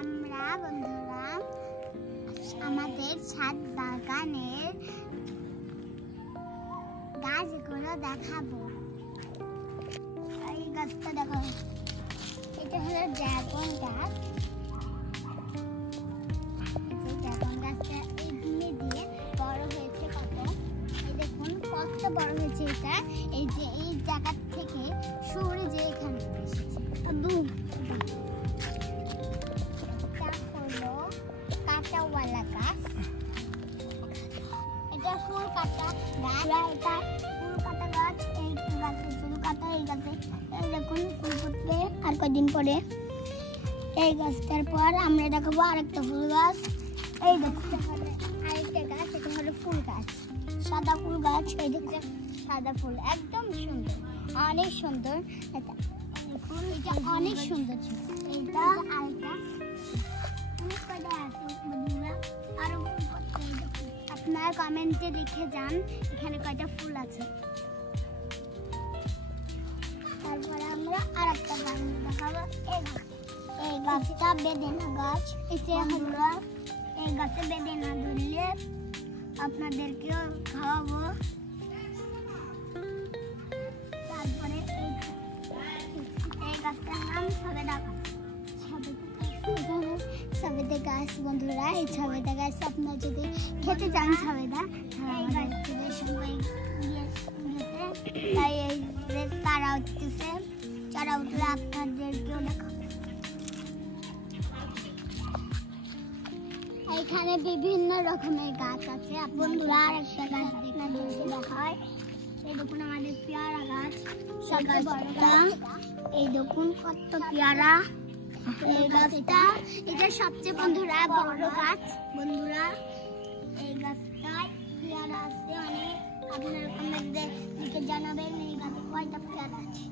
আমরা বন্ধুরা আমাদের ছাদ বাগানের গাছগুলো দেখাবো। এই গাছটা দেখাবো, এটা হলো ড্রাগন গাছ। ড্রাগন গাছটা এই ডিমে দিয়ে বড় হয়েছে কত, এই দেখুন কত বড় হয়েছে। এটা এই যে এই জায়গা থেকে সরে যে এখানে এসেছে। কাটাওয়ালা গাছ, এটা ফুল কাটা গাছ। এটা ফুল কাটা গাছ। এই গাছে ফুল কাটা, এই গাছে এই দেখুন ফুল ফুটবে আর কদিন পরে। এই গাছটার পর আমরা দেখাবো আরেকটা ফুল গাছ। এই দেখুন আরেকটা গাছ, এটা হলো ফুল গাছ, সাদা ফুল গাছ। এই দেখুন সাদা ফুল, একদম সুন্দর, অনেক সুন্দর। এটা দেখুন, এটা অনেক সুন্দর ছিল। এইটা আরেকটা আপনারা কমেন্টে লিখে যান এখানে কয়টা ফুল আছে। তারপরে আমরা আরেকটা গাছ দেখাবো। এই গাছটা বেদেনা গাছ। এটা হলো এই গাছে বেদেনা ধরলে আপনাদেরকেও খাওয়াবো। তারপরে এই গাছটার নাম সবেদা গাছ। সবেদা গাছ বন্ধুরা, এই সবেদা গাছ আপনারা যদি খেতে চান সবেদা, তাই এই চারা উঠতেছে, চারা উঠলে আপনাদেরকেও দেখাবো। এখানে বিভিন্ন রকমের গাছ আছে বন্ধুরা। আর একটা গাছ দেখায়, এই দেখুন আমাদের পেয়ারা গাছ, সবচেয়ে বড় গাছ। এই দেখুন কত পেয়ারা। এই গাছটা, এটা সবচেয়ে বন্ধুরা বড় গাছ বন্ধুরা। এই গাছটায় পেয়ারা আছে অনেক। আপনারা কমেন্টে লিখে জানাবেন এই গাছে কয়টা পেয়ারা আছে।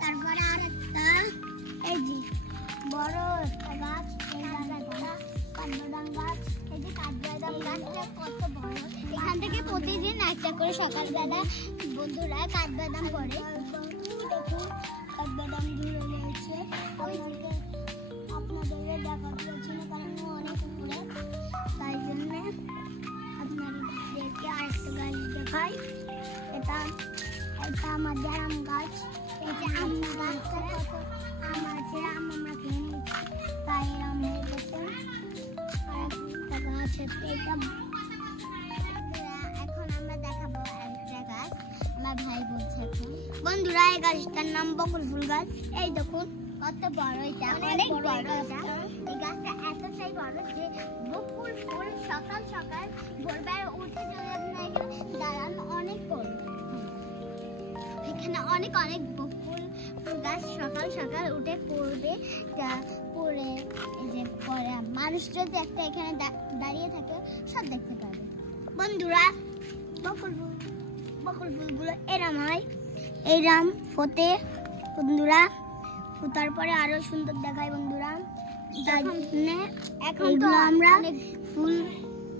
তারপরে আরেকটা এই যে বড় একটা গাছ, এই গাছটা কাঠবাদাম গাছ। এই যে কাঠবাদাম গাছটা কত বড়, এখান থেকে প্রতিদিন একটা করে সকালবেলা বন্ধুরা কাঠবাদাম পড়ে। দেখুন কাঠবাদাম ধরে রয়েছে। ওই দিকে আপনাদের দেখা দিয়েছিল কারণ অনেক উপরে, তাই জন্য আপনাদেরকে আরেকটা গাছ দেখাই। এটা আমাদের আম গাছ। এই যে আম গাছটা কত আম আছে, আম আমরা খেয়ে নিচ্ছি, তাই আম হয়ে গেছে। আরেকটা গাছ আছে, এটা এখন আমরা দেখাবো একটা গাছ। আমার ভাই বলছে এখন বন্ধুরা এই গাছটার নাম বকুল ফুল গাছ। এই দেখুন কত বড়, এটা অনেক বড় গাছটা। এই গাছটা এতটাই বড় যে বকুল ফুল সকাল সকাল ভোরবেলা উঠে যদি আপনার এখানে দাঁড়ান অনেক বড়। এখানে অনেক অনেক বকুল ফুল গাছ সকাল সকাল উঠে পড়বে, পড়ে এই যে পরে মানুষ যদি একটা এখানে দাঁড়িয়ে থাকে সব দেখতে পাবে বন্ধুরা। বকুল ফুলগুলো এরম হয়, এরম ফোটে বন্ধুরা। ফোটার পরে আরো সুন্দর দেখায় বন্ধুরা। এখন তো আমরা ফুল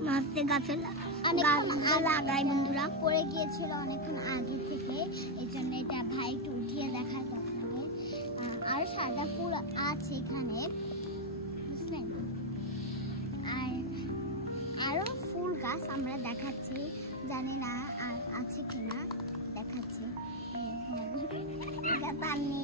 মাছতে গাছে লাগাই বন্ধুরা। পড়ে গিয়েছিল অনেকক্ষণ আগে থেকে, এই জন্য এটা ভাই একটু উঠিয়ে দেখায় আপনাদের। আর সাদা ফুল আছে এখানে বুঝলেন। আর আরো ফুল গাছ আমরা দেখাচ্ছি, জানি না আর আছে কিনা দেখাচ্ছি। পানি